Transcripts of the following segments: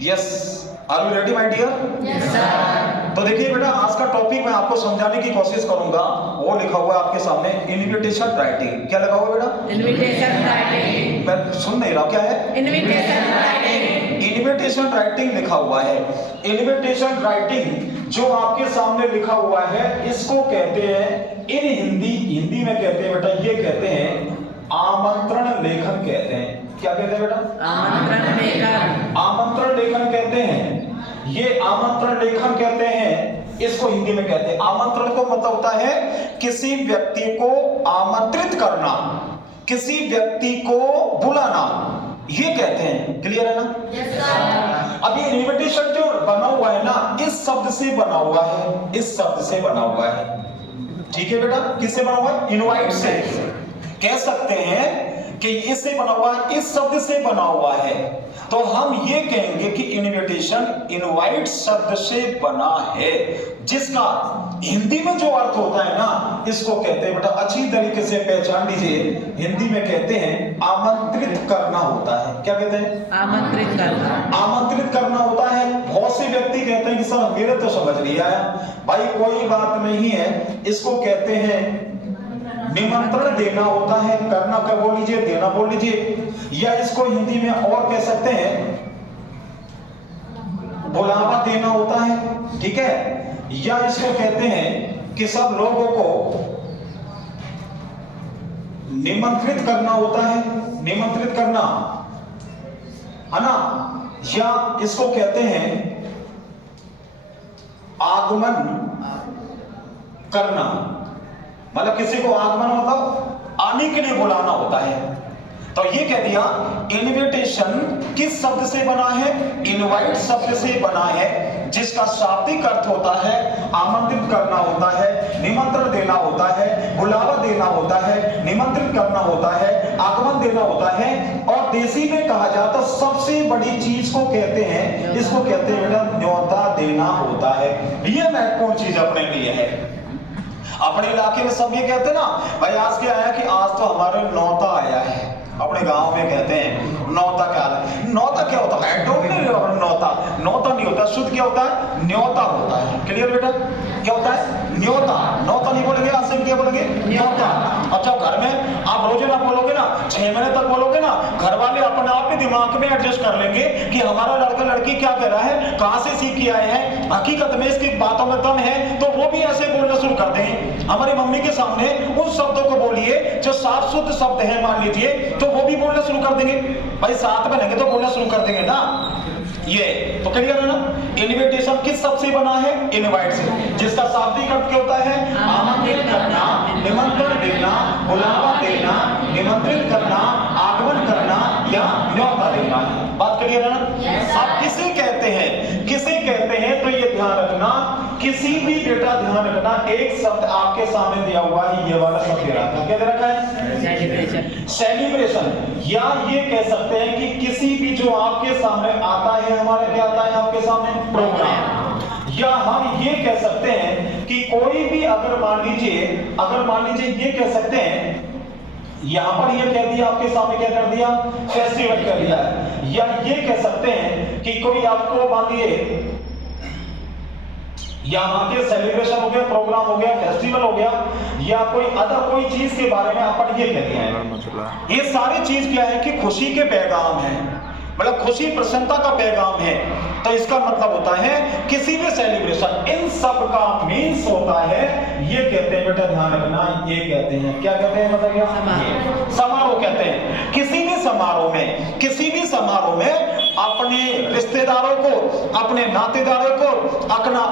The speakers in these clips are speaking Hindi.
Yes, are you ready my dear? Yes sir. तो देखिए बेटा, आज का टॉपिक मैं आपको समझाने की कोशिश करूंगा। वो लिखा हुआ है आपके सामने, इनविटेशन राइटिंग। क्या लिखा हुआ है बेटा? Invitation writing. मैं सुन नहीं रहा, क्या है? Invitation writing. इनविटेशन राइटिंग लिखा हुआ है। इनविटेशन राइटिंग जो आपके सामने लिखा हुआ है, इसको कहते हैं हिंदी में कहते हैं बेटा, ये कहते हैं आमंत्रण लेखन कहते हैं। क्या कहते हैं बेटा? आमंत्रण लेखन। आमंत्रण लेखन कहते हैं। ये आमंत्रण लेखन कहते हैं, इसको हिंदी में कहते हैं। आमंत्रण को मतलब होता है किसी व्यक्ति को आमंत्रित करना, किसी व्यक्ति को बुलाना, ये कहते हैं। क्लियर है ना? Yes sir. अब ये इनविटेशन जो बना हुआ है ना, इस शब्द से बना हुआ है, इस शब्द से बना हुआ है। ठीक है बेटा, किससे बना हुआ है? इनवाइट से। कह सकते हैं कि इससे बना हुआ है, इस शब्द से बना हुआ है। तो हम ये कहेंगे कि इनविटेशन इनवाइट शब्द से बना है, जिसका हिंदी में जो अर्थ होता है ना, इसको कहते हैं बेटा, अच्छी तरीके से पहचान लीजिए। हिंदी में कहते हैं आमंत्रित करना होता है। क्या कहते हैं? आमंत्रित करना। आमंत्रित करना होता है। बहुत से व्यक्ति कहते हैं कि सर मेरे तो समझ नहीं आया। भाई कोई बात नहीं है, इसको कहते हैं निमंत्रण देना होता है। करना क्या बोल लीजिए, देना बोल लीजिए, या इसको हिंदी में और कह सकते हैं बुलावा देना होता है। ठीक है, या इसको कहते हैं कि सब लोगों को निमंत्रित करना होता है। निमंत्रित करना है ना, या इसको कहते हैं आगमन करना। मतलब किसी को आगमन मतलब आने के लिए बुलाना होता है। तो ये कह दिया इनविटेशन किस शब्द से बना है? इनवाइट शब्द से बना है, जिसका शाब्दिक अर्थ होता है आमंत्रित करना होता है, निमंत्रण देना होता है, बुलावा देना होता है, निमंत्रित करना होता है, आगमन देना होता है। और देसी में कहा जाए तो सबसे बड़ी चीज को कहते हैं, इसको कहते हैं बेटा न्योता देना होता है। ये महत्वपूर्ण चीज अपने लिए है। अपने इलाके में सब ये कहते हैं ना, भाई आज क्या आया कि आज तो हमारे नौता आया है। अपने गांव में कहते हैं नौता। क्या है नौता? क्या होता है? नौता नौता नहीं होता, शुद्ध क्या होता है? न्योता होता है। क्लियर बेटा? क्या होता है? न्योता। नौता नहीं बोलेंगे, आज से क्या बोलेंगे? न्योता। अच्छा, घर में आप रोजाना बोलोगे ना, 6 महीने तक बोलोगे ना, घर वाले अपने आप ही दिमाग में एडजस्ट कर लेंगे कि हमारा लड़का लड़की क्या कह रहा है, कहां से सीख के आए हैं, हकीकत में इसकी बातों में दम है, तो वो भी ऐसे बोलना शुरू कर देंगे। हमारी मम्मी के सामने उन शब्दों को बोलिए जो साफ शुद्ध शब्द है, मान लीजिए, तो वो भी बोलना शुरू कर देंगे। भाई साथ में रहेंगे तो बोलना शुरू कर देंगे ना। ये तो क्लियर है ना? इनविटेशन किस शब्द से बना है? इनवाइट से, जिसका शाब्दिक अर्थ क्या होता है? आमंत्रित करना, निमंत्रण देना, बुलावा देना, निमंत्रित करना, आगमन करना या न्योता देना। बात क्लियर है ना? आप किसे कहते हैं, किसे कहते हैं, तो ये ध्यान रखना, किसी भी बेटा ध्यान रखना, एक शब्द आपके सामने दिया हुआ है, ये वाला शब्द दे रखा है। क्या दे रखा है? सेलिब्रेशन। सेलिब्रेशन। या ये कह सकते हैं कि किसी भी जो आपके सामने आता है, हमारे क्या आता है आपके सामने? प्रोग्राम। या हम ये कह सकते हैं कि कोई भी अगर मान लीजिए ये कह सकते हैं, यहां पर ये कह दिया आपके सामने, क्या कर दिया? फेस्टिवल कर दिया। या ये कह सकते हैं कि कोई आपको मान लीजिए यहाँ के सेलिब्रेशन हो गया, प्रोग्राम हो गया, फेस्टिवल हो गया, या कोई अदर कोई चीज के बारे में अपन ये कहते हैं। ये सारी चीज क्या है कि खुशी के पैगाम है, मतलब खुशी प्रसन्नता का पैगाम है। तो इसका मतलब होता है किसी भी सेलिब्रेशन, इन सब का मीन्स होता है, ये कहते हैं बेटा ध्यान रखना, ये कहते हैं, क्या कहते हैं मतलब क्या? समारोह कहते हैं। किसी भी समारोह में अपने रिश्तेदारों को, अपने नातेदारों को,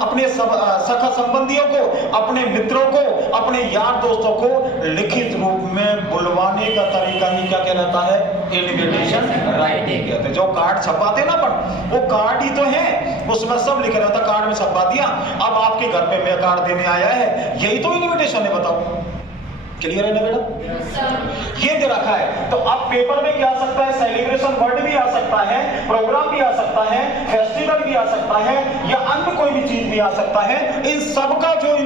अपने सखा संबंधियों को, अपने मित्रों को, अपने यार दोस्तों को लिखित रूप में बुलवाने का तरीका ही क्या कहलाता है? इनविटेशन राइटिंग कहते हैं। जो कार्ड छपाते ना अपन, वो कार्ड ही तो है, उसमें सब लिखा रहता, कार्ड में छपा दिया, अब आपके घर पे मैं कार्ड देने आया है, यही तो इनविटेशन है। बताओ, क्लियर है ना बेटा? ये दे रखा है। तो अब पेपर में क्या आ सकता है? सेलिब्रेशन वर्ड भी आ सकता सकता है, प्रोग्राम भी आ सकता है, फेस्टिवल भी आ सकता है, या अन्य कोई भी चीज भी आ सकता है। इन सबका जो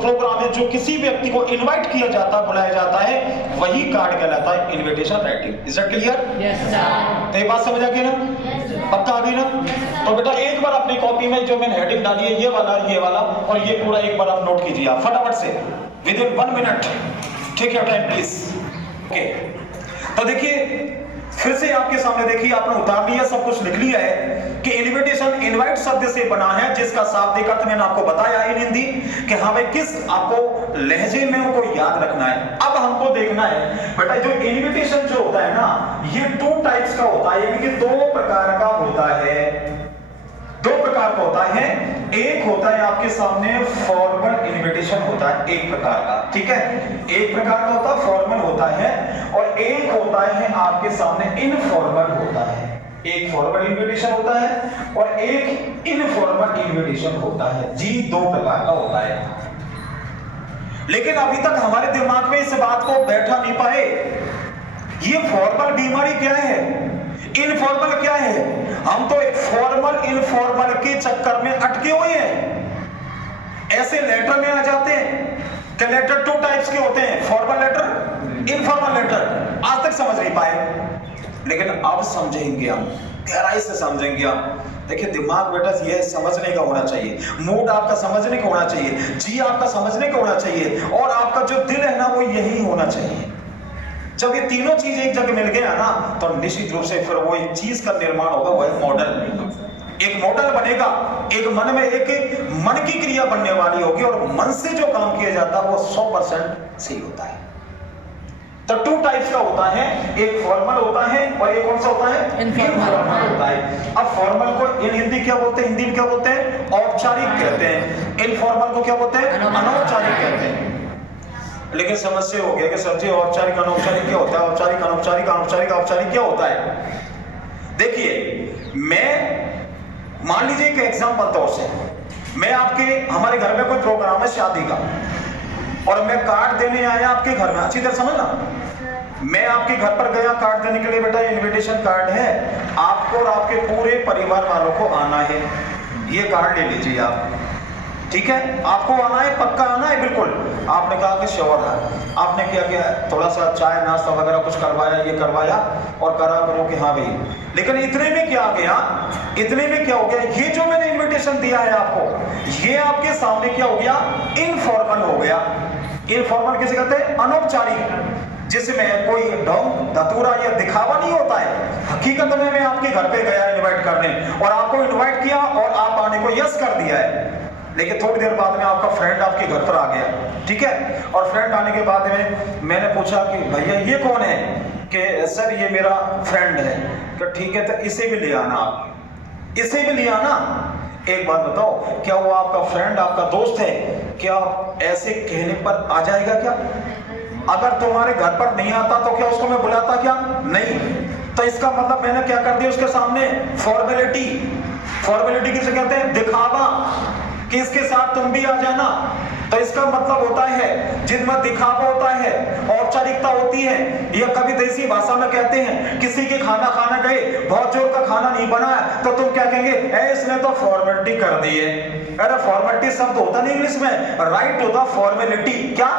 प्रोग्राम है, जो किसी व्यक्ति को इनवाइट किया जाता है, बुलाया जाता है, वही कार्ड कहलाता है invitation writing. Is that clear? Yes sir. तो ये बात समझ आ गई ना? पक्का आ गई ना? तो बेटा एक बार अपनी कॉपी में जो मैंने हेडिंग डाली है, ये वाला और ये पूरा एक बार आप नोट कीजिए, आप फटाफट से within 1 minute. Take your time please. Okay, तो देखिए फिर से आपके सामने, देखिए आपने उतार लिया, सब कुछ लिख लिया है कि इनविटेशन इनवाइट शब्द से बना है, जिसका शाब्दिक अर्थ मैंने आपको बताया इन हिंदी कि हाँ भाई किस आपको लहजे में उनको याद रखना है। अब हमको देखना है बेटा, जो इनविटेशन जो होता है ना, ये 2 टाइप्स का होता है, यानी कि 2 प्रकार का होता है। 2 प्रकार का होता है। एक होता है आपके सामने फॉर्मल इनविटेशन होता है, एक प्रकार का, ठीक है, एक प्रकार का होता है फॉर्मल होता है, और एक होता है आपके सामने इनफॉर्मल होता है। एक फॉर्मल इनविटेशन होता है और एक इनफॉर्मल इनविटेशन होता है जी, 2 प्रकार का होता है। लेकिन अभी तक हमारे दिमाग में इस बात को बैठा नहीं पाए, ये फॉर्मल बीमारी क्या है, इनफॉर्मल क्या है। हम तो एक फॉर्मल इनफॉर्मल के चक्कर में अटके हुए हैं। ऐसे लेटर में आ जाते हैं कि लेटर 2 टाइप्स के होते हैं, फॉर्मल लेटर, इनफॉर्मल लेटर। आज तक समझ नहीं पाए, लेकिन अब समझेंगे हम, गहराई से समझेंगे हम। देखिए दिमाग बेटा ये समझने का होना चाहिए, मूड आपका समझने का होना चाहिए, जी आपका समझने का होना चाहिए, और आपका जो दिल है ना वो यही होना चाहिए। जब ये तीनों चीज एक जगह मिल गया ना, तो निश्चित रूप से फिर वो एक चीज का निर्माण होगा, वो है मॉडल। एक मॉडल बनेगा, एक मन में एक मन की क्रिया बनने वाली होगी, और मन से जो काम किया जाता है वो 100% सही होता है। तो 2 टाइप्स का होता है, एक फॉर्मल होता है और एक कौन सा होता है, इनफॉर्मल होता है। अब फॉर्मल को इन हिंदी क्या बोलते हैं, हिंदी में क्या बोलते हैं, औपचारिक कहते हैं। इनफॉर्मल को क्या बोलते हैं, अनौपचारिक कहते हैं। लेकिन समस्या हो गया कि सर जी औपचारिक अनौपचारिक क्या होता है, औपचारिक अनौपचारिक अनौपचारिक औपचारिक क्या होता है। देखिए मैं मान लीजिए एक एग्जांपल तौर से, मैं आपके हमारे घर में कोई प्रोग्राम है शादी का, और मैं कार्ड देने आया आपके घर में, अच्छी तरह समझना, मैं आपके घर पर गया कार्ड देने के लिए। बेटा इनविटेशन कार्ड है, आपको और आपके पूरे परिवार वालों को आना है, ये कार्ड ले लीजिए आप, ठीक है, आपको आना है, पक्का आना है, बिल्कुल। आपने कहा कि श्योर है, आपने क्या किया, थोड़ा सा चाय नाश्ता वगैरह कुछ करवाया, ये करवाया, और करा करो कि हाँ भाई। लेकिन इतने में क्या आ गया, इतने में क्या हो गया, ये जो मैंने इनविटेशन दिया है आपको, ये आपके सामने क्या हो गया, इनफॉर्मल हो गया। इनफॉर्मल किसे कहते हैं, अनौपचारिक, जिसमें कोई ढोंग धतूरा या दिखावा नहीं होता है। हकीकत में मैं आपके घर पे गया इनवाइट करने, और आपको इनवाइट किया और आप आने को यस कर दिया है, लेकिन थोड़ी देर बाद में आपका फ्रेंड आपके घर पर आ गया, ठीक है, और फ्रेंड आने के बाद में मैंने पूछा कि भैया ये कौन है, कि सर ये मेरा फ्रेंड है। कि ठीक है, तो इसे भी ले आना, आप इसे भी ले आना। एक बात बताओ, क्या वो आपका फ्रेंड आपका दोस्त है, क्या ऐसे कहने पर आ जाएगा क्या? अगर तुम्हारे घर पर नहीं आता तो क्या उसको मैं बुलाता क्या? नहीं। तो इसका मतलब मैंने क्या कर दिया उसके सामने, फॉर्मेलिटी। फॉर्मेलिटी किसे कहते हैं, दिखावा, कि इसके साथ तुम भी आ जाना। तो इसका मतलब होता है जिसमें दिखावा होता है, औपचारिकता होती है, या कभी देसी भाषा में कहते हैं किसी के खाना खाने गए, बहुत जोर का खाना नहीं बना है, तो तुम क्या कहेंगे, इसने तो फॉर्मेलिटी कर दी है। अरे फॉर्मेलिटी शब्द होता नहीं इंग्लिश में, राइट होता फॉर्मेलिटी। क्या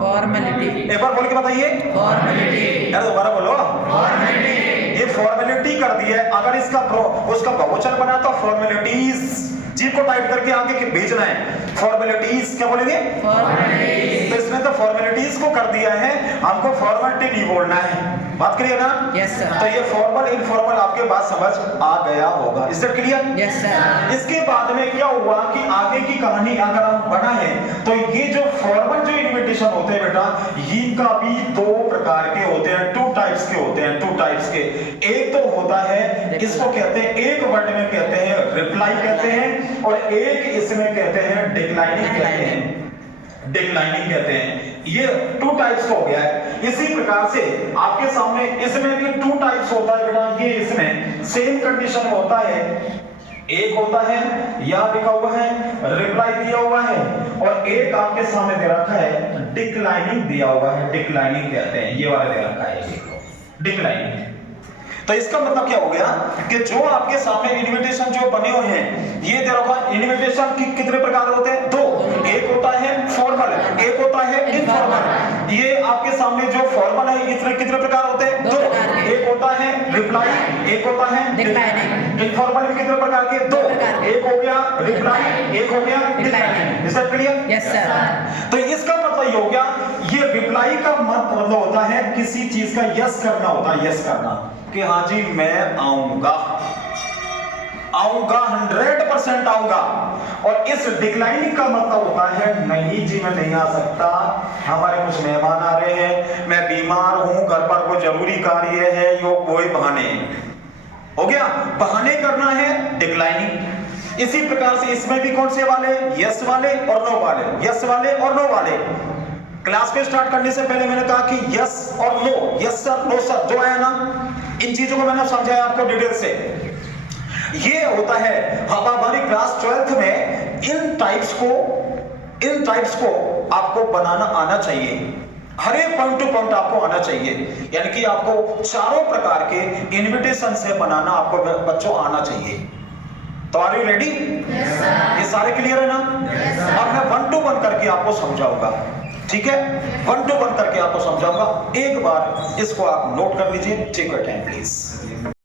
फॉर्मेलिटी? एक बार बोल के बताइए, फॉर्मेलिटी। अरे दोबारा बोलो, फॉर्मेलिटी। ये फॉर्मेलिटी कर दी है। अगर इसका उसका बहुवचन बना तो फॉर्मेलिटीज, जिनको टाइप करके आगे भेजना है, फॉर्मेलिटीज। क्या बोलेंगे, फॉर्मेलिटीज। तो इसने तो फॉर्मेलिटीज को कर दिया है, हमको फॉर्मेलिटी नहीं बोलना है। बात क्लियर ना? Yes sir. तो ये फॉर्मल इनफॉर्मल आपके बात समझ आ गया होगा, is that clear? Yes sir. इसके बाद में क्या हुआ कि आगे की कहानी अगर हम बढ़ा है, तो ये जो फॉर्मल जो इनविटेशन होते हैं बेटा, ये का भी 2 प्रकार के होते हैं, 2 टाइप्स के होते हैं, 2 टाइप्स के। एक तो होता है, इसको कहते हैं, एक वर्ड में कहते हैं रिप्लाई कहते हैं, और एक इसमें कहते हैं डिक्लाइनिंग कहते हैं, डिक्लाइनिंग कहते हैं। ये 2 टाइप्स का हो गया है। इसी प्रकार से आपके सामने इसमें भी 2 टाइप्स होता है बेटा, ये इसमें सेम कंडीशन होता है। एक होता है यहां लिखा हुआ है रिप्लाई दिया हुआ है, और एक आपके सामने दे रखा है डिक्लाइनिंग दिया हुआ है, डिक्लाइनिंग कहते हैं, ये वाला दे रखा है डिक्लाइनिंग। तो इसका मतलब क्या हो गया कि जो आपके सामने इनविटेशन जो बने हुए हैं, ये देखो इनविटेशन कितने प्रकार होते हैं? दो। एक होता है फॉर्मल, एक होता है इनफॉर्मल। ये आपके सामने जो फॉर्मल है इसमें कितने प्रकार होते हैं? दो। एक होता है रिप्लाई, एक होता है डिक्लाइन। इनफॉर्मल में कितने प्रकार के? दो। एक हो गया रिप्लाई, एक हो गया decline. Is that clear? Yes sir. तो इसका मतलब ये हो गया, ये रिप्लाई का मतलब होता है किसी चीज का यस करना होता है, यस करना कि हाँ जी मैं आऊंगा, आऊंगा 100% आऊंगा। और इस डिक्लाइनिंग का मतलब होता है नहीं जी मैं नहीं आ सकता, हमारे कुछ मेहमान आ रहे हैं, मैं बीमार हूं, घर पर कोई जरूरी कार्य है, यो कोई बहाने। हो गया, बहाने करना है डिक्लाइनिंग। इसी प्रकार से इसमें भी कौन से वाले? यस वाले और नो वाले, यस वाले और नो वाले। क्लास को स्टार्ट करने से पहले मैंने कहा कि यस और no, yes sir no sir जो है ना, इन चीजों को मैंने समझाया आपको डिटेल से। ये होता है हमारी क्लास 12th में इन टाइप्स को आपको बनाना आना चाहिए, हर एक पॉइंट टू पॉइंट आपको आना चाहिए, यानी कि आपको चारों प्रकार के इनविटेशन से बनाना आपको बच्चों आना चाहिए। तो आर यू रेडी? ये सारे क्लियर है ना? अब मैं 1 to 1 करके आपको समझाऊंगा, ठीक है? 1 to 1 करके आपको समझाऊंगा। एक बार इसको आप नोट कर लीजिए, टेक योर टाइम प्लीज।